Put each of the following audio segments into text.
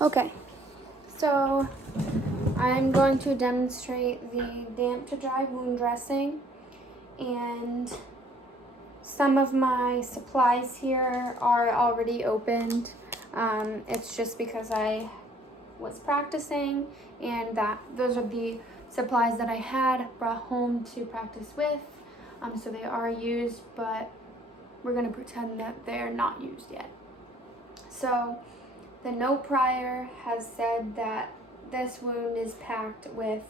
Okay, so I'm going to demonstrate the damp to dry wound dressing, and some of my supplies here are already opened. It's just because I was practicing, and those are the supplies that I had brought home to practice with. So they are used, but we're going to pretend that they're not used yet. So the note prior has said that this wound is packed with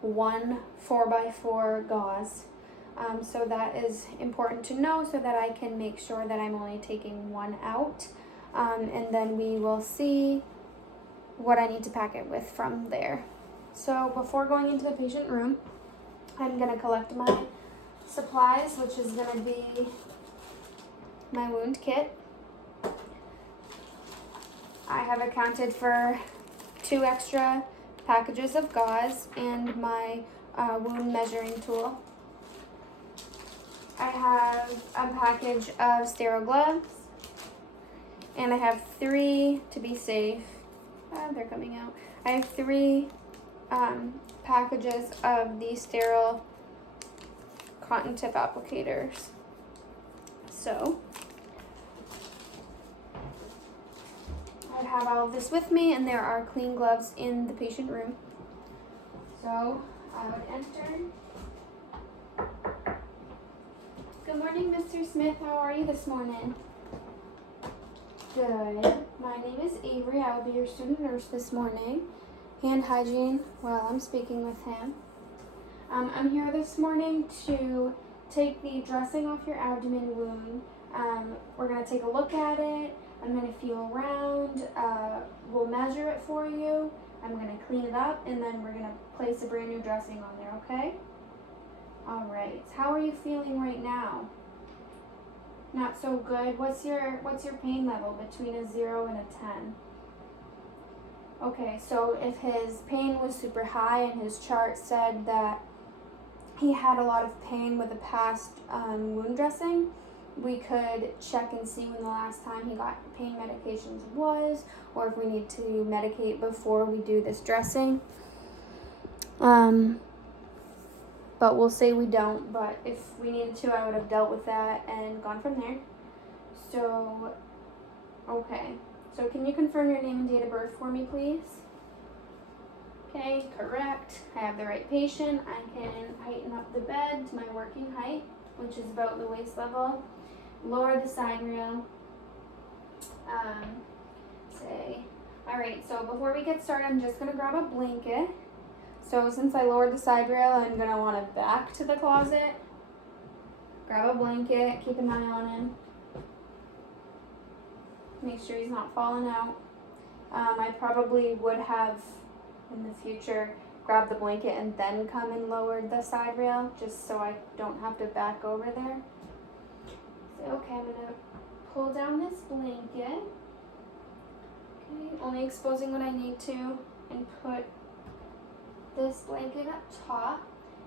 one 4x4 gauze. So that is important to know so that I can make sure that I'm only taking one out. And then we will see what I need to pack it with from there. So before going into the patient room, I'm going to collect my supplies, which is going to be my wound kit. I have accounted for 2 extra packages of gauze and my wound measuring tool. I have a package of sterile gloves, and I have 3 to be safe. They're coming out. I have 3 packages of the sterile cotton tip applicators. So I have all of this with me, and there are clean gloves in the patient room. So I would enter. Good morning, Mr. Smith. How are you this morning? Good. My name is Avery. I will be your student nurse this morning. Hand hygiene while I'm speaking with him. I'm here this morning to take the dressing off your abdomen wound. We're going to take a look at it. I'm going to feel around. We'll measure it for you. I'm going to clean it up, and then we're going to place a brand new dressing on there, okay? All right. How are you feeling right now? Not so good. What's your pain level between a 0 and a 10? Okay, so if his pain was super high and his chart said that he had a lot of pain with a past wound dressing, we could check and see when the last time he got pain medications was, or if we need to medicate before we do this dressing. But we'll say we don't, but if we needed to, I would have dealt with that and gone from there. So, okay. So can you confirm your name and date of birth for me, please? Okay, correct. I have the right patient. I can heighten up the bed to my working height, which is about the waist level. Lower the side rail. All right, so before we get started, I'm just gonna grab a blanket. So since I lowered the side rail, I'm gonna wanna back to the closet, grab a blanket, keep an eye on him. Make sure he's not falling out. I probably would have in the future grabbed the blanket and then come and lowered the side rail, just so I don't have to back over there. So, okay, I'm gonna pull down this blanket. Okay, only exposing what I need to, and put this blanket up top.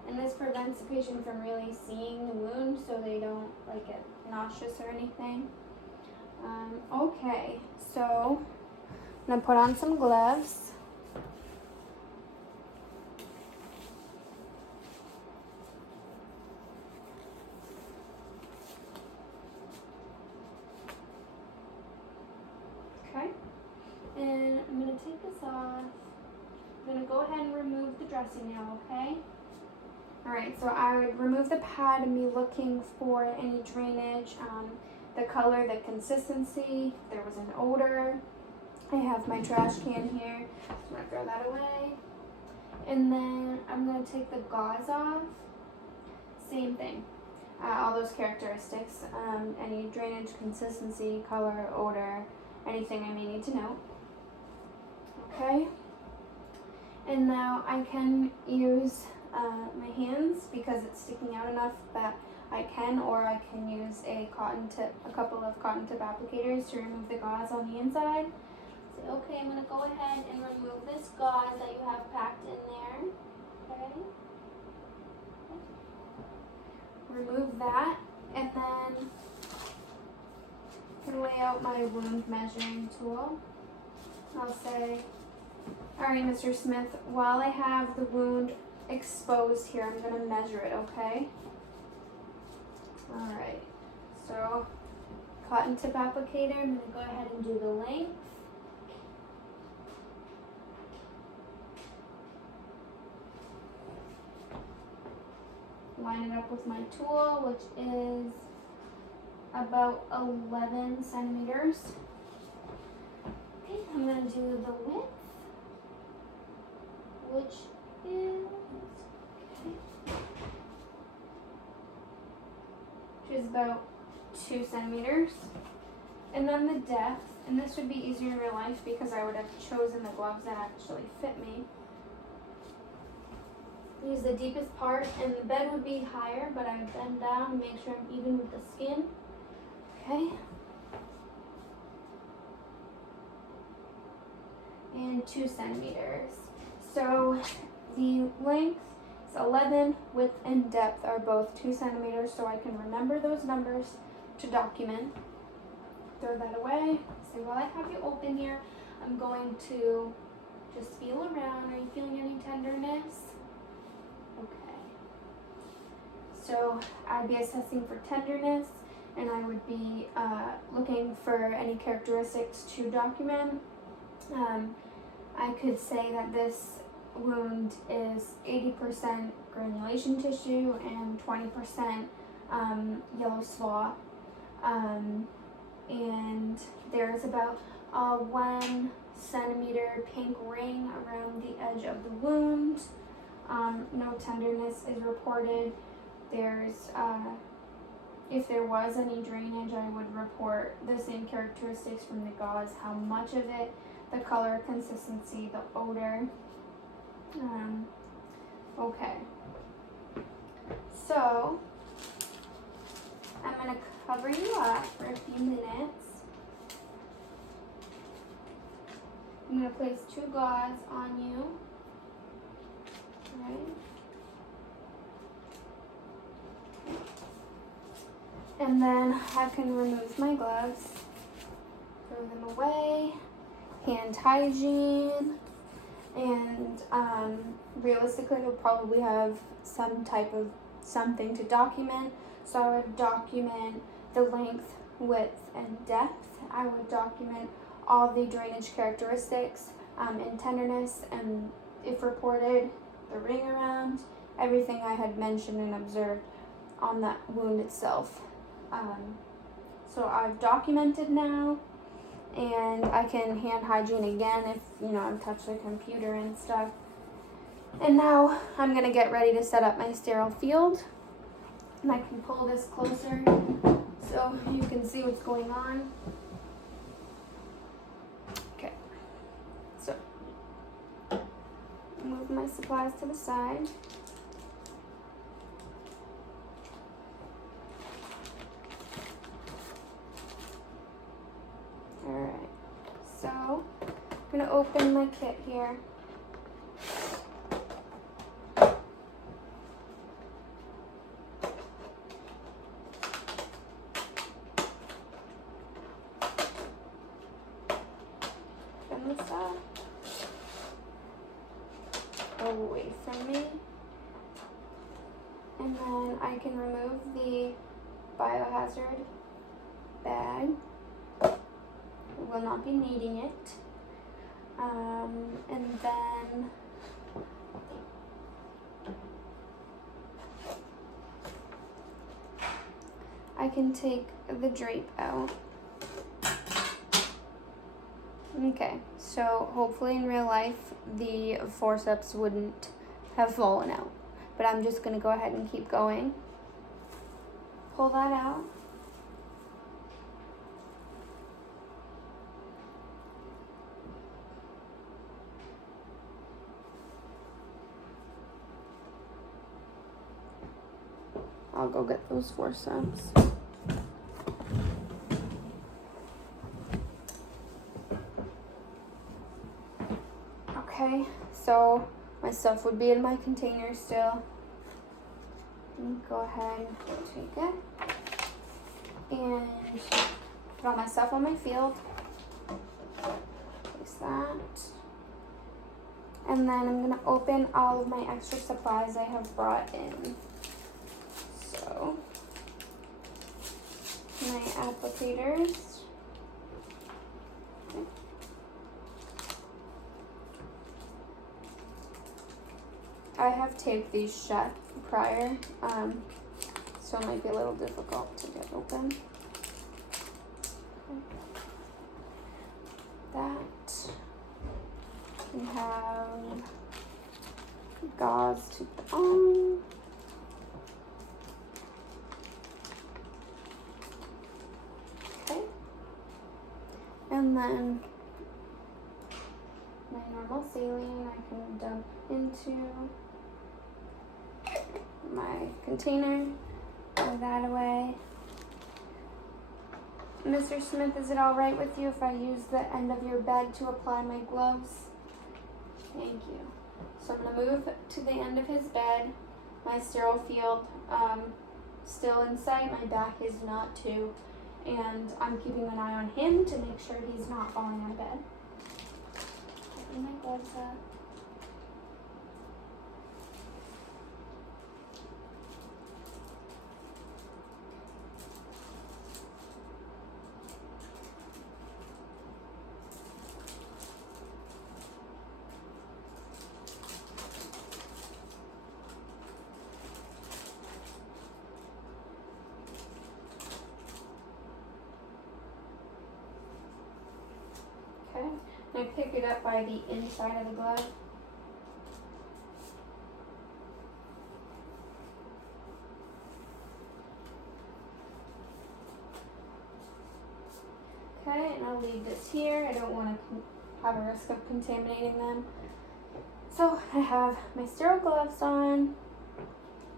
And this prevents the patient from really seeing the wound, so they don't get nauseous or anything. Okay, so I'm gonna put on some gloves. Okay, and I'm gonna take this off. I'm gonna go ahead and remove the dressing now, okay? All right, so I would remove the pad and be looking for any drainage, the color, the consistency, if there was an odor. I have my trash can here, so I'm gonna throw that away. And then I'm gonna take the gauze off. Same thing, all those characteristics, any drainage, consistency, color, odor, anything I may need to know. Okay, and now I can use my hands because it's sticking out enough that I can, or I can use a couple of cotton tip applicators to remove the gauze on the inside. So, okay, I'm going to go ahead and remove this gauze that you have packed in there. Okay. Remove that, and then I can lay out my wound measuring tool. I'll say, all right, Mr. Smith, while I have the wound exposed here, I'm gonna measure it, okay? All right, so cotton tip applicator, I'm gonna go ahead and do the length. Line it up with my tool, which is about 11 centimeters. Okay, I'm gonna do the width, which is, which is about 2 centimeters. And then the depth, and this would be easier in real life because I would have chosen the gloves that actually fit me. Use the deepest part, and the bed would be higher, but I would bend down and make sure I'm even with the skin. Okay. And 2 centimeters. So the length is 11, width and depth are both 2 centimeters, so I can remember those numbers to document. Throw that away. So while I have you open here, I'm going to just feel around. Are you feeling any tenderness? Okay. So I'd be assessing for tenderness, and I would be looking for any characteristics to document. I could say that this wound is 80% granulation tissue and 20% yellow spot. And there's about a 1 centimeter pink ring around the edge of the wound. No tenderness is reported. There's, if there was any drainage, I would report the same characteristics from the gauze, how much of it, the color, consistency, the odor. Okay. So, I'm going to cover you up for a few minutes. I'm going to place 2 gauze on you. Right. And then I can remove my gloves, throw them away, hand hygiene, and realistically we'll probably have some type of something to document. So I would document the length, width, and depth. I would document all the drainage characteristics and tenderness, and if reported, the ring around, everything I had mentioned and observed on that wound itself. So I've documented now, and I can hand hygiene again if I've touched the computer and stuff. And now I'm gonna get ready to set up my sterile field, and I can pull this closer so you can see what's going on. Okay, so move my supplies to the side. Alright, so I'm going to open my kit here. Open this up. Away from me. And then I can remove the biohazard bag. Will not be needing it. And then I can take the drape out. Okay, so hopefully in real life the forceps wouldn't have fallen out, but I'm just going to go ahead and keep going. Pull that out. I'll go get those forceps. Okay, so my stuff would be in my container still. Go ahead and take it. And put all my stuff on my field. Place that. And then I'm gonna open all of my extra supplies I have brought in. So, my applicators. Okay. I have taped these shut prior, so it might be a little difficult to get open. That. We have gauze to put on. Okay. And then my normal saline I can dump into my container. Throw that away. Mr. Smith, is it all right with you if I use the end of your bed to apply my gloves? Thank you. So I'm going to move to the end of his bed. My sterile field still in sight. My back is not too. And I'm keeping an eye on him to make sure he's not falling out of bed. Putting my gloves up. Okay, and I pick it up by the inside of the glove. Okay, and I'll leave this here. I don't want to have a risk of contaminating them. So I have my sterile gloves on.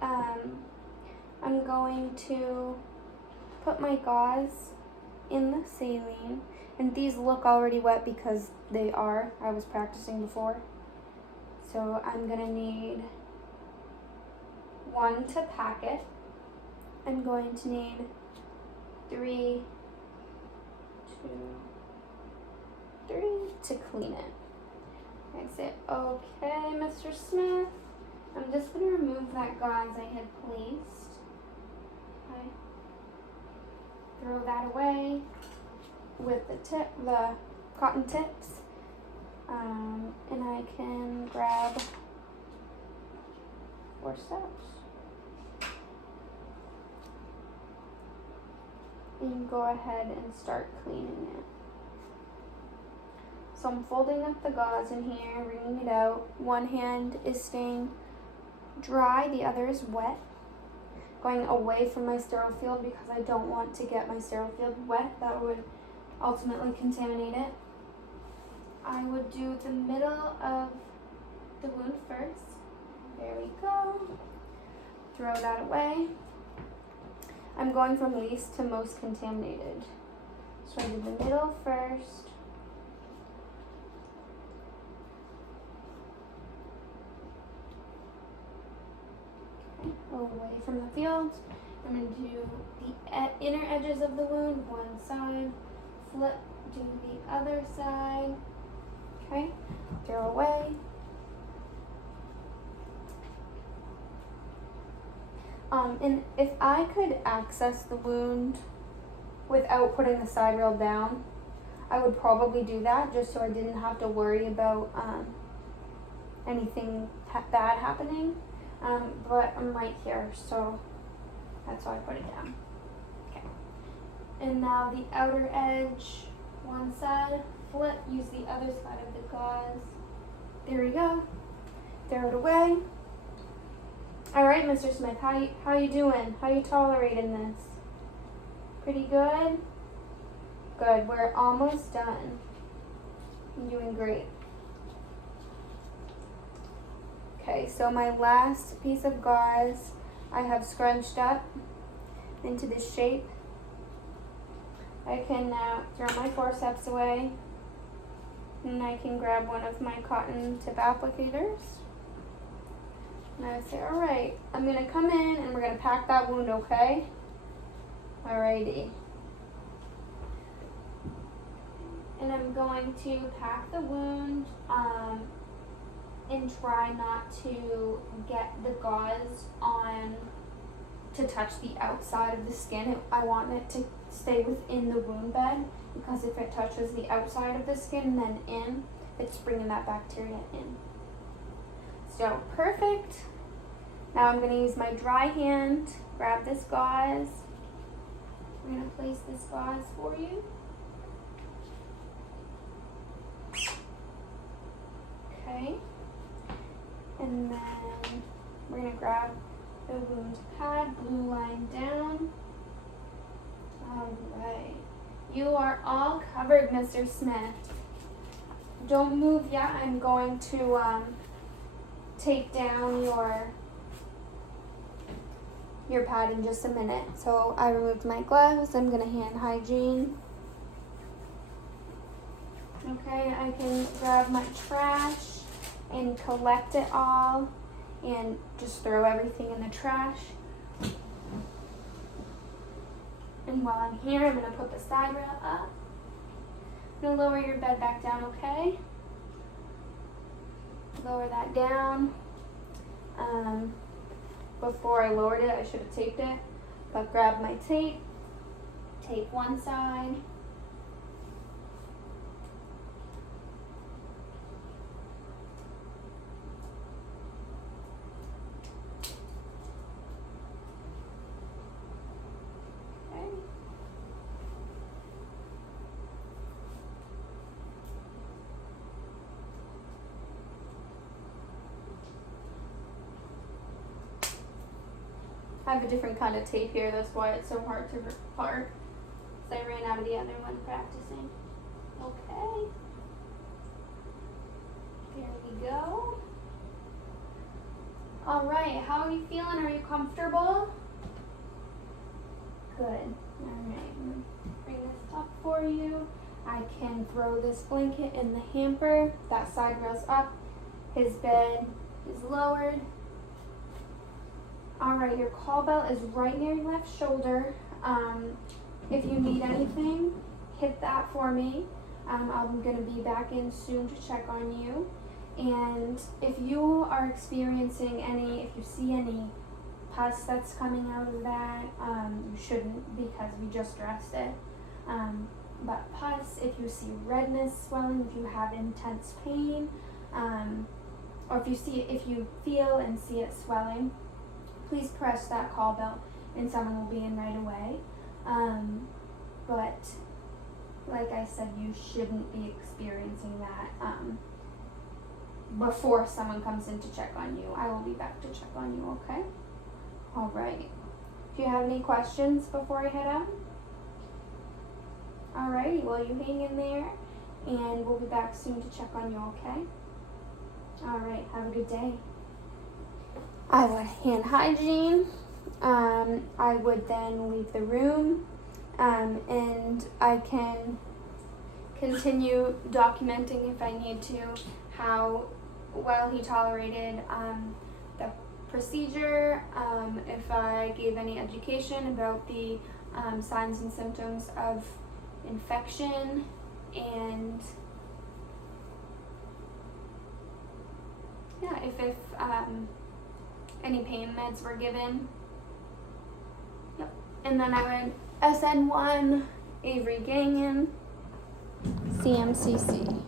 I'm going to put my gauze in the saline. And these look already wet because they are. I was practicing before. So I'm gonna need one to pack it. I'm going to need 3 to clean it. I say, okay, Mr. Smith. I'm just gonna remove that gauze I had placed. Okay. Throw that away with the cotton tips, and I can grab forceps and go ahead and start cleaning it. So I'm folding up the gauze in here, wringing it out. One hand is staying dry, the other is wet. Going away from my sterile field because I don't want to get my sterile field wet. That would ultimately contaminate it. I would do the middle of the wound first. There we go. Throw that away. I'm going from least to most contaminated. So I did the middle first. Okay. Away from the field. I'm going to do the inner edges of the wound, one side. Flip, do the other side. Okay, throw away. And if I could access the wound without putting the side rail down, I would probably do that just so I didn't have to worry about anything bad happening. But I'm right here, so that's why I put it down. Okay. And now the outer edge, one side, flip, use the other side of the gauze. There we go. Throw it away. All right, Mr. Smith, how you doing? How you tolerating this? Pretty good? Good, we're almost done. You're doing great. Okay, so my last piece of gauze I have scrunched up into this shape. I can now throw my forceps away, and I can grab one of my cotton tip applicators. And I say, all right, I'm gonna come in and we're gonna pack that wound, okay? Alrighty. and I'm going to pack the wound and try not to get the gauze on to touch the outside of the skin. I want it to stay within the wound bed, because if it touches the outside of the skin and then in, it's bringing that bacteria in. So perfect. Now I'm going to use my dry hand, grab this gauze. I'm going to place this gauze for you. Okay. And then we're going to grab the wound pad, blue line down. All right. You are all covered, Mr. Smith. Don't move yet. I'm going to take down your pad in just a minute. So I removed my gloves. I'm going to hand hygiene. Okay, I can grab my trash and collect it all and just throw everything in the trash. And while I'm here, I'm going to put the side rail up. I'm going to lower your bed back down, okay? Lower that down. Before I lowered it, I should have taped it, but grab my tape, tape one side. Okay. I have a different kind of tape here, that's why it's so hard to rip apart. So I ran out of the other one practicing. Okay. There we go. All right, how are you feeling? Are you comfortable? Good. All right, I'm gonna bring this up for you. I can throw this blanket in the hamper. That side rail's up. His bed is lowered. All right, your call bell is right near your left shoulder. If you need anything, hit that for me. I'm gonna be back in soon to check on you. And if you are experiencing if you see any pus that's coming out of that, you shouldn't, because we just dressed it. But pus, if you see redness, swelling, if you have intense pain, or if you feel and see it swelling, please press that call bell and someone will be in right away. But like I said, you shouldn't be experiencing that before someone comes in to check on you. I will be back to check on you, okay? All right. Do you have any questions before I head out? All righty, well, you hang in there and we'll be back soon to check on you, okay? All right, have a good day. I would hand hygiene. I would then leave the room, and I can continue documenting if I need to how well he tolerated the procedure, if I gave any education about the signs and symptoms of infection, and yeah, if any pain meds were given. Yep. And then I would SN1, Avery Gagnon, CMCC.